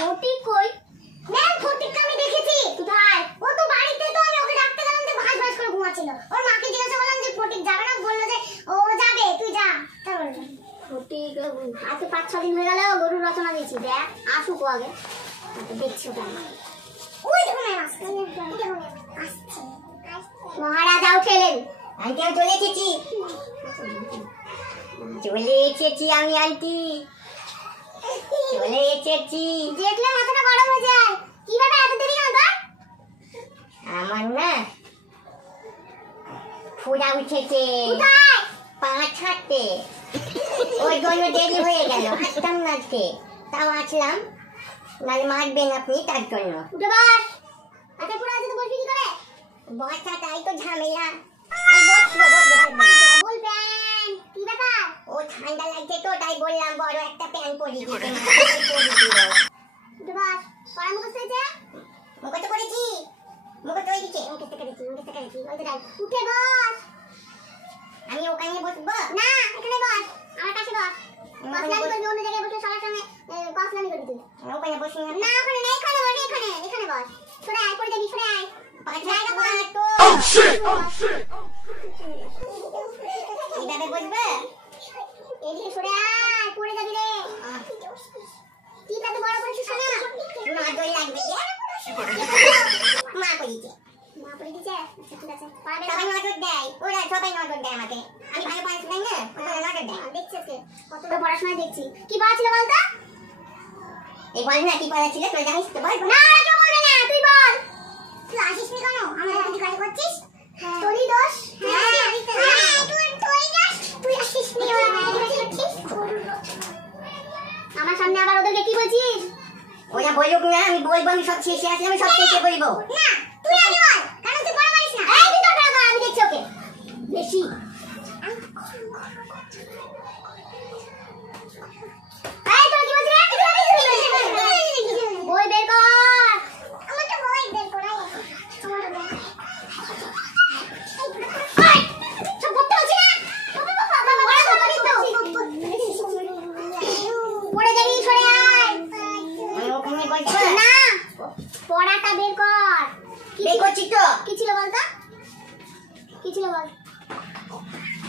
ফটিক কই? ম্যাম ফটিক আমি দেখেছি। কোথায়? ও তো বাড়িতে, তো আমি ওকে ডাকতে গেলাম যে ভাস ভাস করে ঘুমাচ্ছিল। ওর মাকে জিজ্ঞাসা করলাম যে ফটিক যাবে না, বললো যে ও যাবে, তুই যা। তারপর ফটিক আজকে 5-6 দিন হয়ে গেল গরুর রচনা দিয়েছি। দেখ আসুক আগে, দেখছি ওটা। ওই দেখো ম্যাম আসছে। মহারাজা উঠেলেন। আন্টি আমি চলে এসেছি, চলে এসেছি আমি আন্টি, চলে এসেছি। দেখলে মাথাটা গরম হয়ে যায়। কি ব্যাপার এত দেরি কেন? আমার না ফুলা উঠেছে। কোথায়? পাঁচ হাতে। ওই জন্য দেরি হয়ে গেল, আসতাম না আজকে, তাও আসলাম, নাহলে মারবেন আপনি তার জন্য। উঠে বস। আচ্ছা পুরো আজ তো বসবি কি করে? বসাটাই তো ঝামেলা। কি ব্যাপার? ও ঠান্ডা লাগছে তো তাই বললাম বড় একটা প্যান্ট পরিয়ে দিতে। উঠে বস। পড়া মুখস্থ হয়েছে? মুখস্থ করেছি, মুখস্থ হয়ে গেছে। মুখস্থ করেছি। উঠে বস। আমি ওখানে বসবো না, এখানে বস, আমার কাছে বস। কসলামি করবি, অন্য জায়গায় বসে সবার সামনে কসলামি করবি তুই। ওখানে বসি না, ওখানে না, এখানে বস, এখানে বস। সরে আয়, পড়ে যাবি, সরে আয়। জায়গা কর তো। এইভাবে বসবে? এদিকে সরে আয়, পড়ে যাবি রে। কি এত বড় করেছিস না? না দই লাগবে যে। মা কইছে। মা পড়ে দিছে? আচ্ছা ঠিক আছে। পারবে সবাই নজর দেয়, ওরা সবাই নজর দেয় আমাকে। আমি ভালো পড়াশোনা না, ওরা নজর দেয়। দেখছিস কে? কতটা পড়াশোনা দেখছি। কি পড়া ছিল বলতো? এই বল না কি পড়া ছিল, তুই জানিস তো? বল না, কেউ বলবে না, তুই বল। তুই আসিস নি কেন? আমার তুই কাজ করছিস? তোরই দোষ। তুই আসিস নি, আমার সামনে আবার ওদেরকে কি বলছিস? ওরা বলুক না, আমি বলবো, আমি সব শেষে আসলে আমি সব শেষে বলবো। না তুই আগে বল, কারণ তুই পড়া পারিস না। এই তুই তো পড়া, আমি দেখছি ওকে বেশি। এই তোর কি বলছিস? বই বের কর। আমার তো বই বের করাই আছে। আমার বই। এই সব করতে হচ্ছে না। পড়ে যাবি, সরে আয়। ওখানে বসবো না, পড়াটা বের কর। বের করছি তো। কি ছিল বলতো? কি ছিল বল?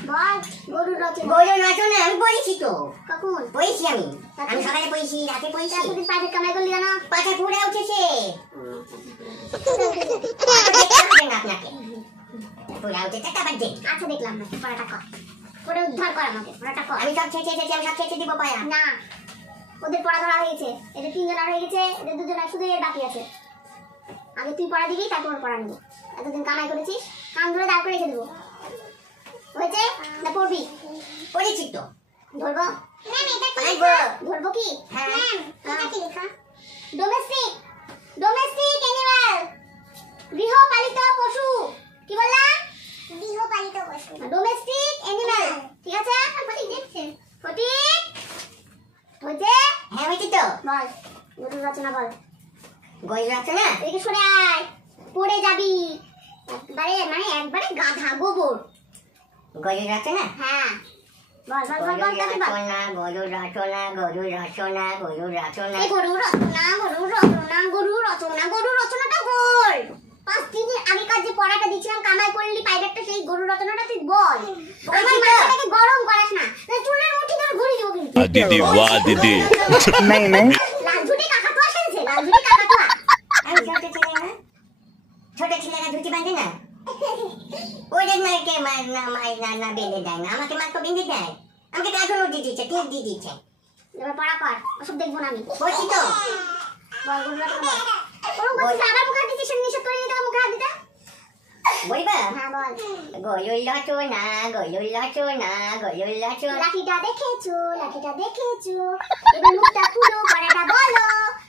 বল। গরুর রচনা। গরুর রচনা আমি পড়েছি তো। কখন পড়েছি? আমি সকালে পড়েছি, রাতে পড়েছি। তুই প্রাইভেট কামাই করলি কেন? পাছা পুড়ে উঠেছে। আপনাকে পুড়ে উঠেছে, তারপর দেখ। আচ্ছা দেখলাম না, পড়াটা কর, পড়ে উদ্ধার কর আমাকে, পড়াটা কর। আমি সব ছেঁচে আমি সব ছেঁচে দিব পায়া না। ওদের পড়া ধরা হয়ে গেছে, এদের 3 জন হয়ে গেছে, এদের 2 জন শুধু এর বাকি আছে। আগে তুই পড়া দিবি, তারপর পড়া নেবো। এতদিন কামাই করেছিস, কান ধরে দাঁড় করে রেখে দেবো। হয়েছে না? পড়বি? পড়েছি তো। ধরবো? ধরবো কি? ডোমেস্টিক অ্যানিমাল, গৃহপালিত পশু। কি বললাম? গৃহপালিত পশু, ডোমেস্টিক অ্যানিমাল। ঠিক আছে? ফটিক দেখছে। ফটিক হয়েছে? হ্যাঁ হয়েছে তো। বল গরুর রচনা বল। গরুর রচনা? এদিকে সরে আয়, পড়ে যাবি একবারে, মানে একবারে গাধা গোবর। গরুর রচনা? হ্যাঁ বল বল বল বল। রচনা, গরুর রচনা, গরুর রচনা, গরুর রচনা, গরুর রচনা, গরুর রচনা, গরুর রচনা। গরুর রচনাটা বল। 5 দিন আগেকার যে পড়াটা দিছিলাম কামাই করলি প্রাইভেটটা, সেই গরুর রচনাটা তুই বল। আমার মাথাটাকে গরম করাস না, চুলের মুঠি ধরে ঘুরিয়ে দেবো কিন্তু। दीदी वाह दीदी। नहीं नहीं লালঝুটি কাকাতুয়া সেনছে, লালঝুটি কাকাতুয়া। আমি ছোট ছেলেরা ধুতি বাঁধে না, ওদের মাইকে না বেঁধে দেয় না, আমাকে মাত্র বেঁধে দেয়। আমাকে কাজলও দিয়ে দিচ্ছে, টিপ দিয়ে দিচ্ছে। এবার পড়া কর, ওসব দেখবো না আমি। বলছি তো। বল গরুর রচনা বল। ওরকম বলছিস, আবার মুখে দিচ্ছিস, নিষেধ করে দিতে মুখে হাত দিতে। বলবা? হ্যাঁ বল। গরুর রচনা, গরুর রচনা, গরুর রচনা। লাঠিটা দেখেছো, লাঠিটা দেখেছো, এবার মুখটা খুলো, পড়াটা বলো,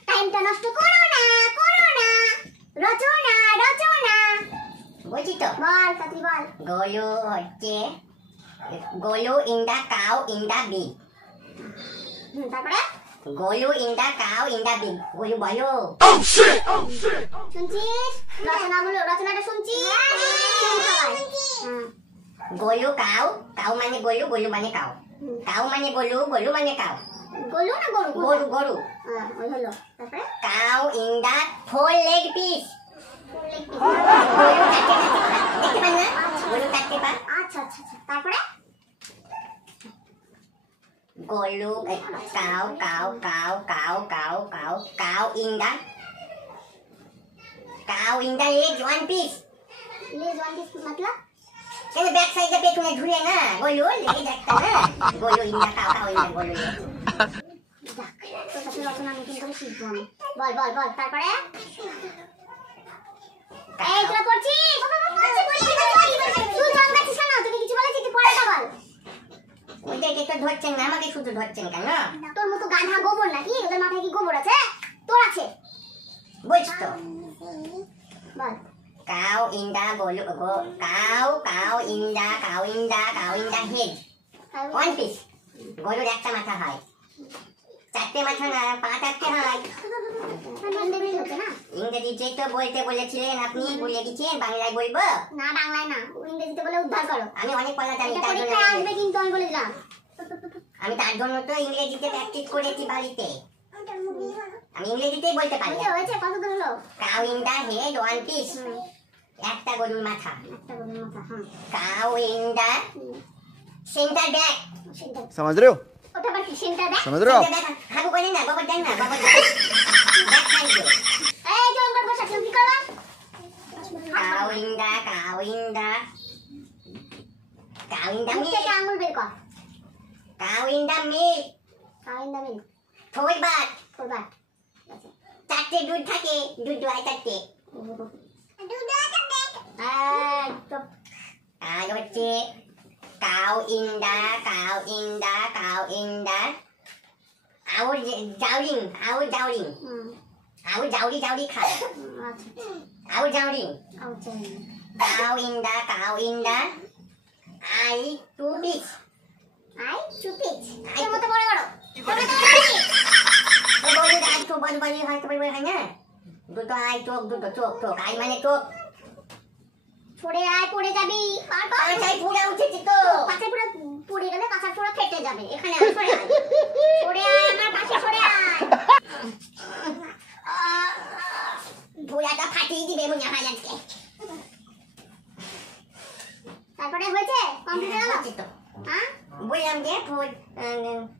টাইমটা নষ্ট করো না, করো না। রচনা রচনা বলছি তো। বল তাতি বল। গরু হচ্ছে গরু in the cow in the big. তারপরে গরু in the cow in the big. গরু বলো। শুনছিস? রচনা বলো, রচনাটা শুনছিস? গরু কাউ, কাউ মানে গরু, গরু মানে কাউ, কাউ মানে গরু, গরু মানে কাউ। গরু না গরু গরু গরু ওই হলো তারপরে cow in the four leg piece দেখতে পান না গরু কাটতে পান আচ্ছা আচ্ছা আচ্ছা তারপরে গরু cow cow cow cow cow cow cow in the leg one piece मतलब কেন ব্যাক সাইডে পেছনে ঘুরে না গরু লেগে একটা না গরু in the cow in the গরু তো সাথে রচনা নতুন করে শিখবো আমি বল বল বল তারপরে এই তোরা করছিস তুই জানগাছিস না তোকে কিছু বলেছি তুই পড়াটা বল ওইটাকে তো ধরছেন না আমাকে শুধু ধরছেন কেন তোর মতো গাধা গোবর নাকি ওদের মাথায় কি গোবর আছে তোর আছে বুঝ তো বল কাউ ইন দা গরু cow in the head one piece গরুর একটা মাথা হয় চারটে মাথা না পা চারটে হয় ইংরেজিতে তো বলতে বলেছিলেন আপনি ভুলে গেছেন বাংলায় বলবো না বাংলায় না ইংরেজিতে বলে উদ্ধার করো আমি অনেক পড়া জানি তার জন্য আসবে কিন্তু আমি বলে দিলাম আমি তার জন্য তো ইংরেজিতে প্র্যাকটিস করেছি বাড়িতে আমি ইংরেজিতেই বলতে পারি হয়েছে কত দূর হলো cow in the head one piece একটা গরুর মাথা cow in the center back समझ रहे हो ওটা বাকি সেন্টার ব্যাক समझ रहे हो হাগু করে না বাবা দেন না বাবা ব্যাক সাইড এই তো আমরা বসে কি করবা কাউ ইন দা মিল আঙুল বের কর কাউ ইন দা মিল থইবাট চারটে দুধ থাকে দুধ হয় চারটে আর হচ্ছে কাউ ইন দা আউর জাউরি খায় আউর জাউরি কাউ ইন দা আই টু পিস আই মতো বড় বড় হয় না দুটো আই চোখ আই মানে চোখ পড়ে আয় পড়ে যাবি পাছায় পুরা উঠেছি তো পাছায় পুরা পড়ে গেলে কাঁচা ছোড়া ফেটে যাবে এখানে পড়ে আয় আমার পাশে পড়ে আয় ভুলাটা ফাটিয়ে দিবে মনে হয় আজকে তারপরে হয়েছে কমপ্লিট হলো তো হ্যাঁ বললাম যে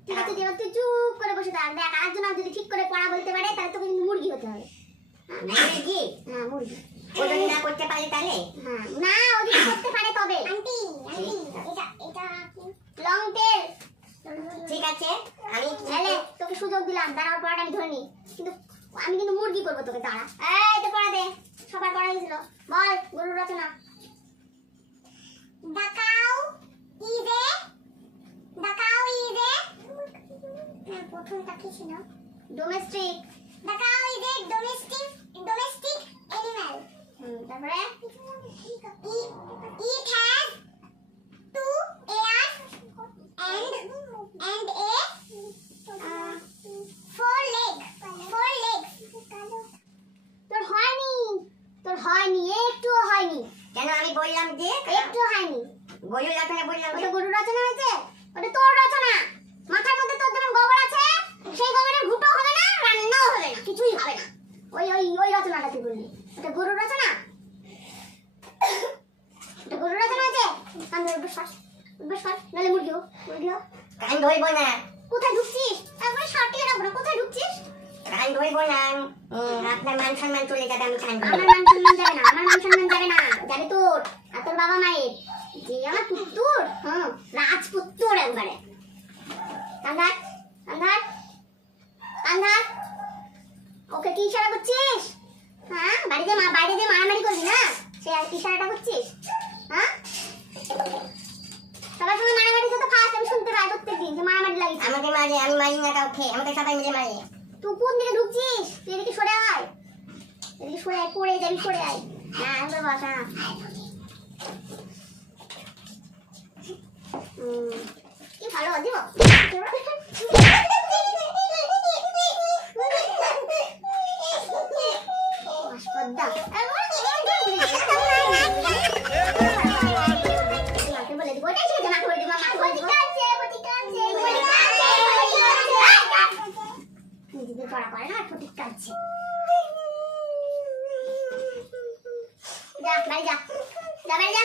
ঠিক আছে তুই চুপ করে বসে থাক দেখ আরেকজন যদি ঠিক করে পড়া বলতে পারে তাহলে তোকে কিন্তু মুরগি হতে হবে মুরগি হ্যাঁ মুরগি ওজন না করতে পারে তাহলে হ্যাঁ না ওজন করতে পারে তবে আন্টি এটা লং টেল ঠিক আছে আমি তাহলে তোকে সুযোগ দিলাম দাঁড়াও পড়াটা আমি ধরে নি কিন্তু আমি কিন্তু মুরগি করব তোকে দাঁড়া এই তো পড়া দে সবার পড়া হয়েছিল বল গরুর রচনা The cow is a প্রথমটা কি ছিল domestic The cow is a domestic animal. তারপরে it has 2 ears and a 4 legs. তোর হয়নি একটুও হয়নি কেন আমি বললাম যে একটু হয়নি গরুর রচনা বললাম ওটা গরুর রচনা হয়েছে ওটা তোর রচনা মাথার মধ্যে তোর যেমন গোবর আছে সেই গোবরের ঘুঁটো হবে না রান্নাও হবে না কিছুই হবে না ওই রচনাটা তুই বললি ওটা গরুর রচনা ওটা গরুর রচনা আছে কান ধরে বস নালে মুরগি কান ধরবো না কোথায় ঢুকছিস একবার শর্টে রাখবো না কোথায় ঢুকছিস কান ধরবো না আপনার মান সম্মান চলে যাবে আমি কান আমার মান সম্মান যাবে না যাবে তোর আর তোর বাবা মায়ের যে আমার পুত্তুর রাজপুত্তুর একবারে আন্ধার ওকে কি ইশারা করছিস হ্যাঁ বাইরে যে মারামারি করবি না সে আর কি ইশারাটা করছিস হ্যাঁ সবার সঙ্গে মারামারি তো ফার্স্ট আমি শুনতে পাই প্রত্যেকদিন যে মারামারি লাগিয়েছে আমাকে মারে আমি মারি না কাউকে আমাকে সবাই মিলে মারে তুই কোন দিকে ঢুকছিস তুই এদিকে সরে আয় পড়ে যাবি সরে আয় হ্যাঁ একবার বসা কি ভালো দিব বলে দিব করছে। যা বাড়ি যা, যা বাড়ি যা।